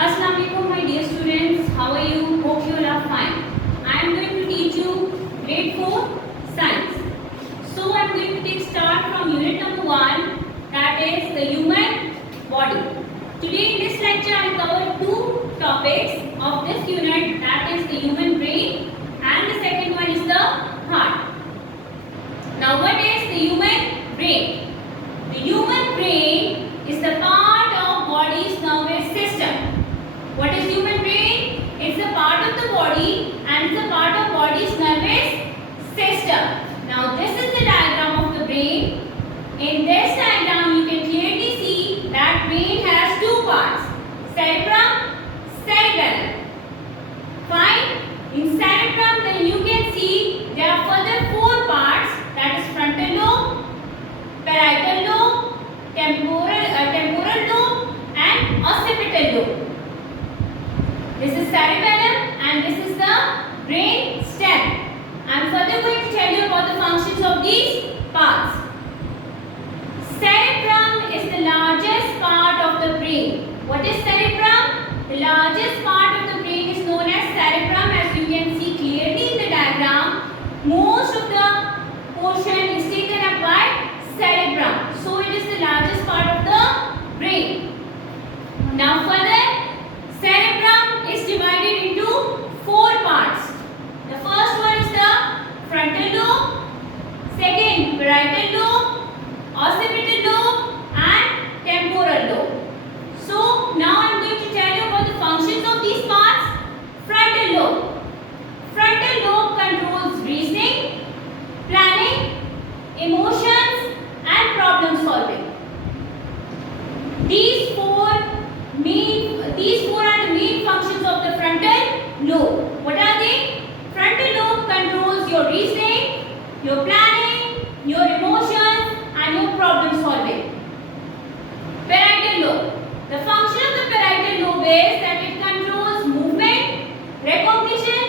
Assalamu alaikum, my dear students. How are you? Hope you all are fine. I am going to teach you grade 4 science. So I am going to take start from unit number 1, that is the human body. Today in this lecture I will cover two topics of this unit, that is the human brain and the second one is the heart. Now what is the human brain? The human brain is the part of body's nervous system. What is human brain? It's a part of the body and it's a part of body's nervous system. Now this is the diagram of the brain. In this diagram you can clearly see that brain has two parts, cerebrum, cerebellum. Fine. In cerebrum then you can see there are further four parts, that is frontal lobe, parietal lobe, temporal lobe and occipital lobe. This is cerebellum and this is the brain stem. I am further going to tell you about the functions of these parts. Cerebrum is the largest part of the brain. What is cerebrum? The largest part of the brain is known as cerebrum, as you can see clearly in the diagram. Most of the portion is taken up by cerebrum. So it is the largest part of the brain. Now further, cerebrum is divided into four parts. The first one is the frontal lobe, second parietal lobe, occipital lobe and temporal lobe. So now I am going to tell you about the functions of these parts. Frontal lobe. Frontal lobe controls reasoning, planning, emotions and problem solving. These four are the main functions of the frontal lobe. What are they? Frontal lobe controls your reasoning, your planning, your emotions and your problem solving. Parietal lobe. The function of the parietal lobe is that it controls movement, recognition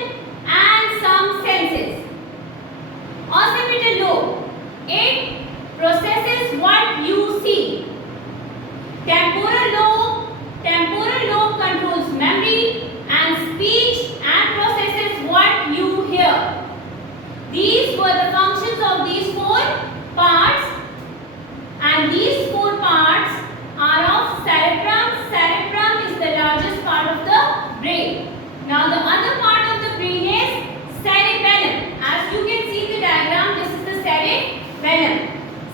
and some senses. Occipital lobe. It processes what you see. Temporal lobe controls memory and speech and processes what you hear. These were the functions of these four parts, and these four parts are of cerebrum. Cerebrum is the largest part of the brain. Now the other part of the brain is cerebellum. As you can see in the diagram, this is the cerebellum.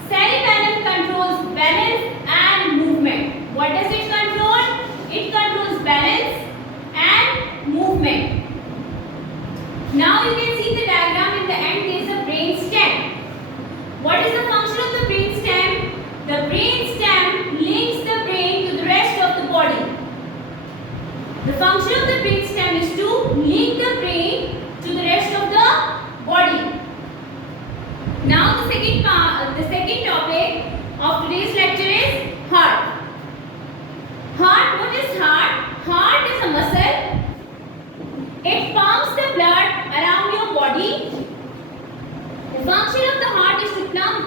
Cerebellum controls balance and movement. What does it control? It controls balance and movement. Now you can see the diagram in the end there is a brain stem. What is the function of the brain stem? The brain stem links the brain to the rest of the body. The function of the brain stem is to link the brain to the rest of the body. Now the second topic of today's lecture is heart. Heart, what is heart? Heart is a muscle. It pumps the blood around your body. The function of the heart is to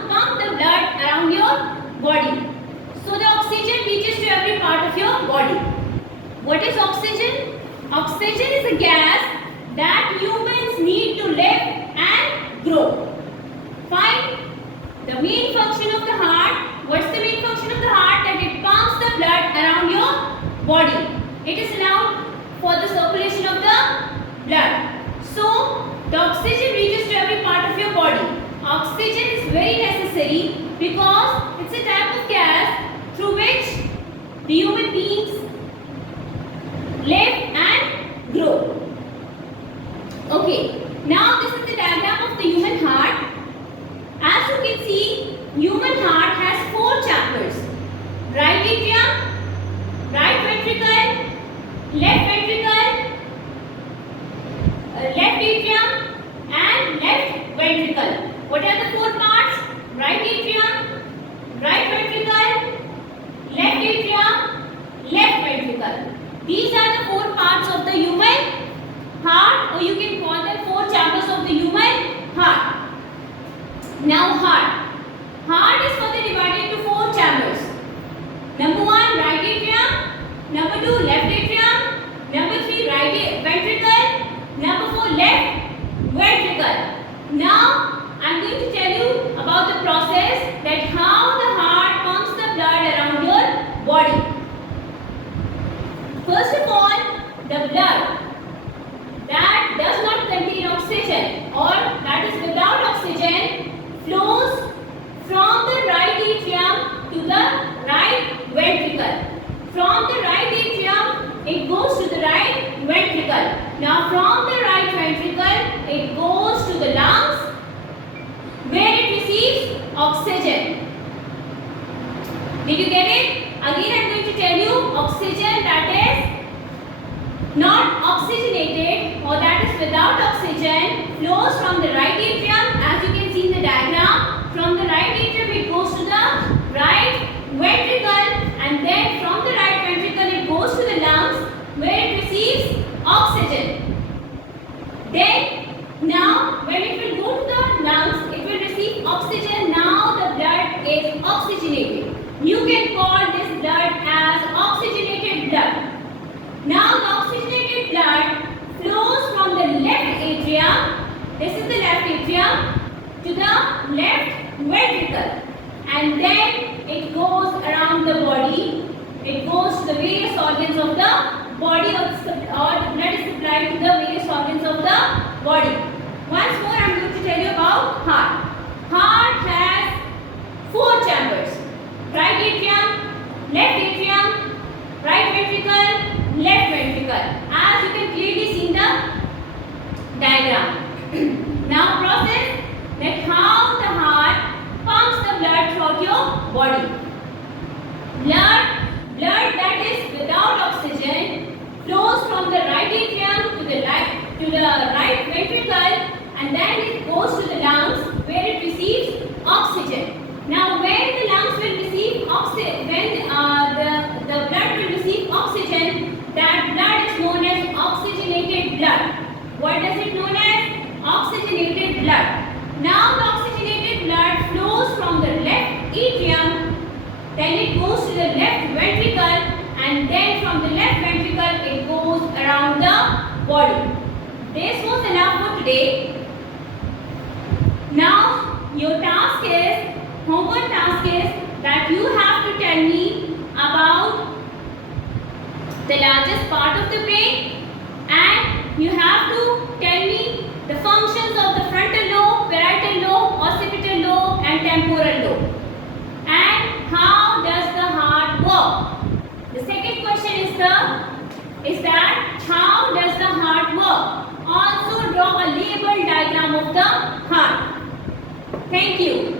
pump the blood around your body. So the oxygen reaches to every part of your body. What is oxygen? Oxygen is a gas that humans need to live and grow. Fine. The main function of the heart, what's the main function of the heart? That it pumps the blood around your body. It is allowed for the circulation of the blood. So, the oxygen reaches to every part of your body. Oxygen is very necessary because it's a type of gas through which the human beings live and grow. Okay, now this is the diagram of the human heart. As you can see, human heart has four chambers: right atrium, right ventricle, left ventricle, left atrium and left ventricle. What are the four parts? Right atrium, right ventricle, left atrium, left ventricle. These are the four parts of the human heart, or you can call them four chambers of the human heart. Now heart. Heart is further divided into four chambers. Number 1, right atrium. Number 2, left atrium. ventricle. Number 4, left ventricle. Now I am going to tell you about the process that how the heart pumps the blood around your body. First of all, the blood that does not contain oxygen or that is without oxygen flows from the right atrium to the right ventricle. From the right atrium, it goes to the right ventricle. Now from the right ventricle, it goes to the lungs where it receives oxygen. Did you get it? Again I am going to tell you oxygen that is not oxygenated or that is without oxygen flows from the right atrium, as you can see in the diagram. From the right atrium it goes to the right ventricle, and then from the right ventricle it goes to the lungs where it receives oxygen. Then now when it will go to the lungs, it will receive oxygen. Now the blood is oxygenated. You can call this blood as oxygenated blood. Now the oxygenated blood flows from the left atrium, this is the left atrium, to the left ventricle, and then it goes around the body. It goes to the various organs of the body, or the blood is supplied to the various organs of the body. Once more I am going to tell you about heart. Heart has 4 chambers: right atrium, left atrium, right ventricle, left ventricle, as you can clearly see in the diagram. Now process that how the heart pumps the blood throughout your body. Blood that is without oxygen flows from the right atrium to the right ventricle, and then it goes to the lungs where it receives oxygen. Now when the lungs will receive oxygen, when the blood will receive oxygen, that blood is known as oxygenated blood. What does it known as? Oxygenated blood. Now the oxygenated blood flows from the left atrium, then it goes to the left ventricle, and then from the left ventricle it goes around the body. This was enough for today. Now your task is, homework task is that you have to tell me about the largest part of the brain, and you have to tell me the functions of the frontal lobe, parietal lobe, occipital lobe and temporal lobe, and how does the heart work. The second question is that how does the heart work. Also draw a label diagram of the heart. Thank you.